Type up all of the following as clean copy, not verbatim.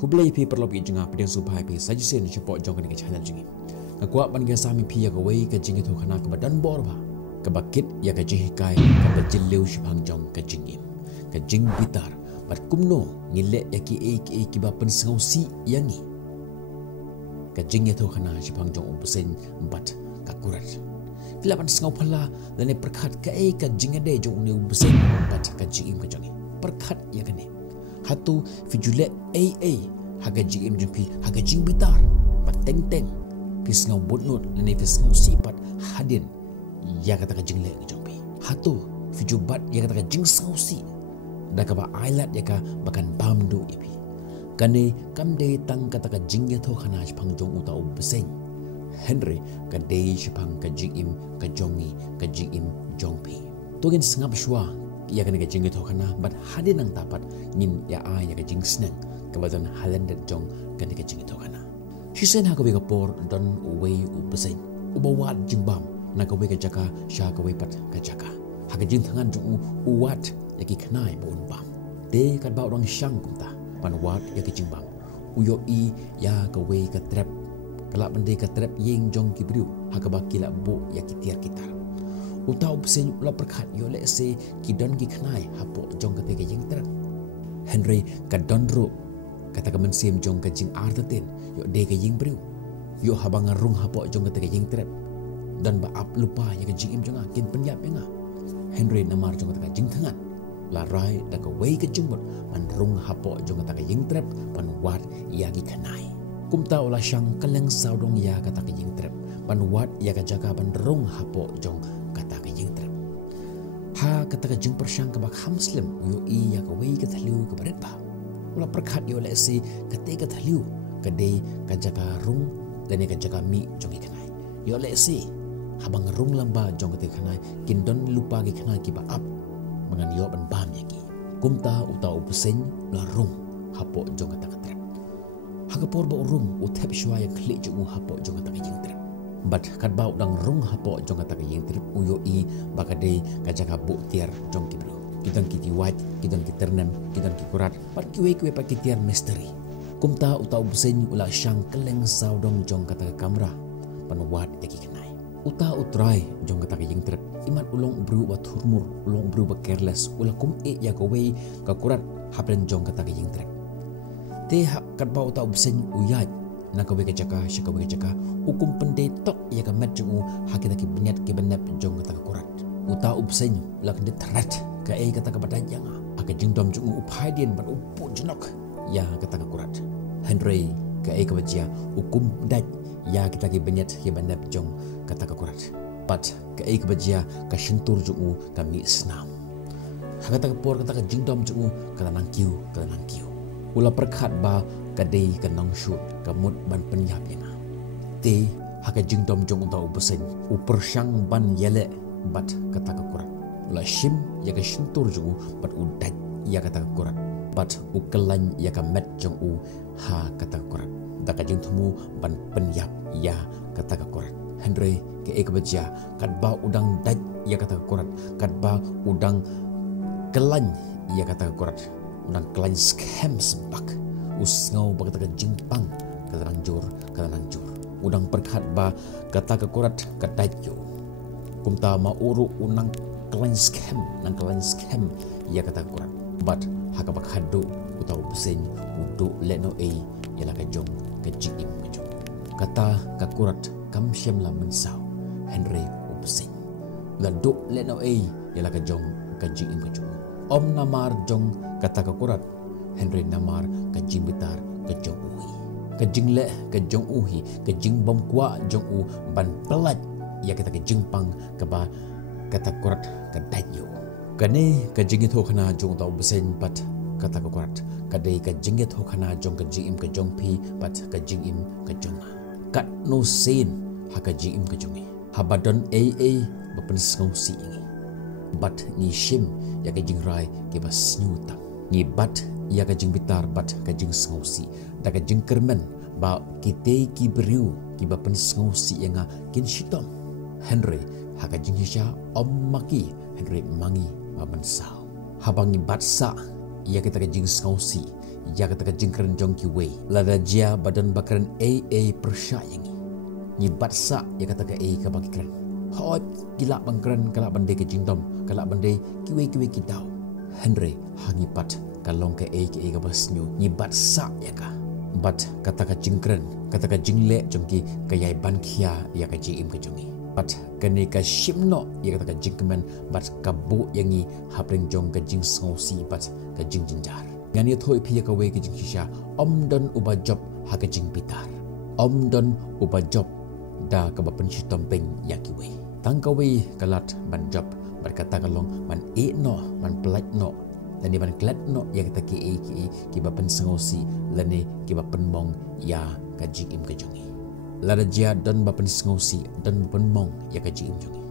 kublai pi perlu pi jenga pedeng supai pi saji sen cepok jong ke channel jingi ngakwa ban ga sami pi ya gawai ke jingi tu khana ke badan bor ba ke bakit ya ke jih kai ke bajileu shibang jong ke jingi ke jing bitar bat kumno ngile ya ki ba pen si yangi ke jingi tu khana shibang jong ubusen bat kakurat Filapan sengau pala dan perkat ke jinga de jong ne ubusen bat ke jing ke jongi perkat ya kene hatu fijule haga jing jumpi haga jing bitar bat teng pisngau butnut lene pisngau sipat hadin ya kata ka jingle jumpi hatu fijubat ya kata ka jing sengau si da ka ba ailat ya ka bakan bamdu ipi kane kamde tang kata ka jing ya tho khana pang jong uta ubseng Henry ka de shpang ka jing ka jongi ka jing jongpi togin sngap shwa ya kane ka jing tho khana bat hadin nang tapat ngin ya ya ka jing sneng kabadan halandet jong kane ka jing tho khana Shisen ha kawe kapor don uwei upesain ubawat jingbam na kawe ka jaka sha kawe pat ka jaka haga jing thangan jung uwat yaki khnai bon bam de kat ba orang syang kumta pan wat yaki jingbam uyo ya kawe ka trap kala bende ka trap yeng jong ki briu haga ba kila bo yaki tiar kitar utau pesain ula perkhat yo le se ki don ki khnai hapo jong ka te ka yeng trap Henry ka don ro kata kaman sim jong ka jing artaten yo de ka ying briu yo habang rung hapo jong ka te ka ying trap dan ba ap lupa ya ka jing im jong kin penyap nga Henry namar jong ka jing thangan la rai da ka wei ka jumot man rung hapo jong ka ying trap pan wat ya gi kanai kumta ola syang kaleng saudong ya kata ka ying trap pan wat ya ka jaga ban rung hapo jong kata ka ying trap ha kata ka jing persyang ka bak hamslim yo ya ka wei ka thaliu ka baret ba ula perkhat yo le se kate ka thaliu kade ka jaga rung dan ka jaga mi jong ikanai yo le se habang rung lamba jong kate kanai kin don lupa ki kanai ki ba up mangan yo ban bam yaki kumta uta upuseng la rung hapo jong kata trap haga por ba rung uthep shwa ya khli jong hapo jong kata jing trap bat kat ba udang rung hapo jong kata jing trap uyo ba kade ka jaga bu tiar jong ki bro kita kiti white kita ki ternan kita ki kurat pat kiwe pak kitiar misteri kumta uta ubsen ula syang keleng saudong jong kata kamera panwat yaki kenai uta utrai jong kata yeng trep imat ulong bru wa thurmur ulong bru ba careless ula kum ya kowe ka kurat hapren jong kata yeng trep te hak kat ba uta ubsen uyaj na kowe ka jaka shika kowe jaka ukum pende tok ya ka met jong hakita ki benyat ki benep jong kata kurat uta ubsen lak de thrat ka kata kepada janga aka jingdom jung upai dien ban upu jenok ya kata kurat Henry ka kabajia hukum daj ya kita ki benyat ki bandap jong kata kurat pat ka kabajia ka shintur jung kami snam kata por kata jingdom jung kata nangkiu ula perkhat ba ka dei ka nang shoot ka mut ban penyap yana te haka jingdom jung uta ubusen uper syang ban yele bat kata kurat ula shim ya ka shintur jung bat udaj ya kata kurat bat ukelan ya ka met jong ha kata kurat daka jing thumu ban penyap ya kata kurat Henry ke ekbajia kat ba udang daj ya kata kurat kat ba udang kelan ya kata kurat udang kelan scam sembak usngau ba kata jingpang kata nanjur udang perkhat ba kata kurat kat daj kumta ma uru unang kelan scam ya kata kurat bat hakabak hadu utau beseng udu leno ialah kajong kejing kajong kata kakurat kam syam la mensau Henry ubeseng laduk leno ialah kajong kejing kajong om namar jong kata kakurat Henry namar kejing bitar kajong uhi kejing le kajong uhi kejing bom kwa jong ban pelat ya kita kejing pang keba kata kurat kadayo kane kejing itu khana jong tau besen pat kata kurat kadai kejing itu khana jong kejing ke jong pi pat kejing im ke jong kat no sen ha kejing im ke jong habadon bapen sngau si ingi bat ni shim ya kejing rai ke bas nyuta ni bat ya kejing bitar bat kejing sngau si da kejing kermen ba kite ki briu ki bapen sngau si nga kin shitom Henry ha kejing hisha om maki Henry mangi mensau habangi batsa ia kita kejing skausi ya kata ka jingkren jong ki wei lada jia badan bakran a persyayangi ni batsa ya kata ka ka bagi kren hot gila bangkren kala bande ke jingdom kala bande ki wei ki dau Henry hangi pat kalong ke ka basnyu ni batsa ya ka bat kata ka jingkren kata ka jingle jongki kayai bankia ya ka jim ke jongi bat kani ka shimno ya kata ka jingkemen bat kabu yangi hapring jong ka jing sngosi bat ka jing jinjar ngani thoi phi ka we ka jing shisha omdon uba job ha ka jing pitar omdon uba job da ka ba penshi tompeng ya ki we tang ka we kalat ban job bat kata kalong man no man plat no dan ban klat no ya kata ki ba pen sngosi lane ki ba pen mong ya ka jing im ka jongi lada jia dan ba pen sngosi dan ba pen mong ya ka jing im jongi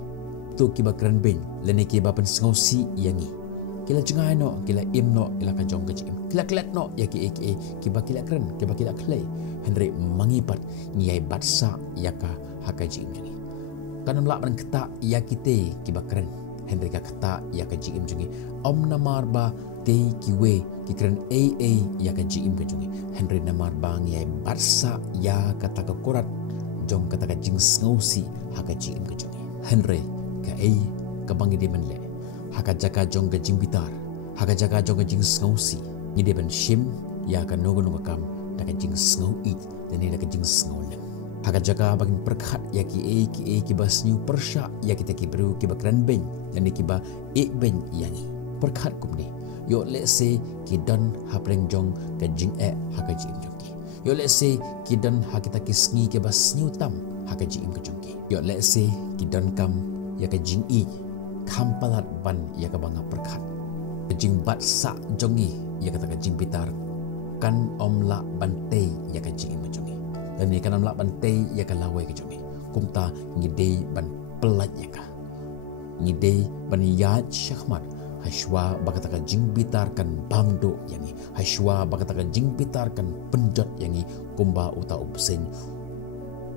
tu ki ba kran ben lane ki ba pen sngosi yangi kila jengai no kila im no ila ka jong ka jing kila klat no ya ki ba kila kran ki ba kila klei Henry mangipat nyai batsa ya ka haka jing im jongi kanam la ban kata ya kite ki ba kran Henry ka kata ya ka jing im jongi om namar ba te kiwe ki kren ya ka jim ka jongi Henry namar bang ya barsa ya kata ka korat jong kata ka jing sngosi ha ka jim ka jongi Henry ka ka bangi de menle ha ka jaka jong ka jing bitar ha ka jaka jong ka jing sngosi ni de ban shim ya ka nogo kam da ka jing sngo it dan ni da ka jing sngo lem ha ka jaka bangin perkhat ya ki basnyu persya ya kita ki bru ki bakran ben dan ni ki ba ben yangi perkhat kumni yo let's say ki dan hapreng jong ka jing ha ka jing jongki yo let's say ki dan ha kita ki sngi ke bas new tam ha ka jing ka jongki yo let's say ki dan kam ya ka jing kam palat ban ya ka banga perkhat ka jing bat sa jongi ya kata ka jing pitar kan om la bante ya ka jing ka jongi dan ni kan om la bante ya ka lawe ka jongi kumta ngidei ban pelat ya ka ngidei ban ya syahmat Hashwa bakataka jing bitar kan bamdo yangi Hashwa bakataka jing bitar kan penjot yangi kumba uta upsen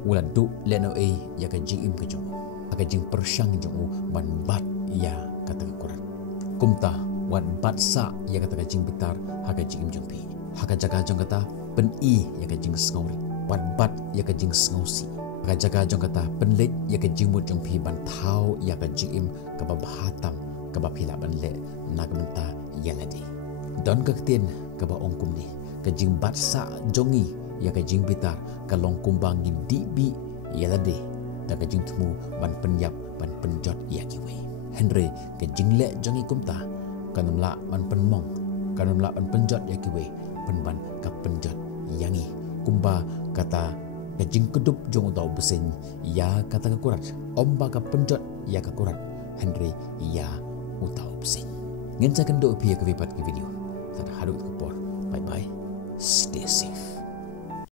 ulan du leno ya ka jing im ka jong aka jing persyang jong ban bat ya kata ka kurat kumta wan bat sa ya kata ka jing bitar haka jing im jong pi haka jaka jong kata pen ya ka jing sngauri wan bat ya ka jing sngosi haka jaka jong kata pen let ya ka jing mut jong pi ban thau ya ka jing im ka bahatam kaba pila ban le nak menta yaladi don ka tin kaba ongkum ni ka jing batsa jongi ya ka jing bitar ka long kumbang ngin dibi yaladi da ka jing tumu ban penyap ban penjot ya kiwe Henry ka jing le jongi kumta kanam la ban penmong kanam la ban penjot ya kiwe penban ka penjot yangi kumba kata ka jing kedup jong tau besen ya kata ka kurat omba ka penjot ya ka kurat Henry ya utau pusing. Ngencakan do pihak kevipat ke video. Tan hadut kepor. Bye bye. Stay safe.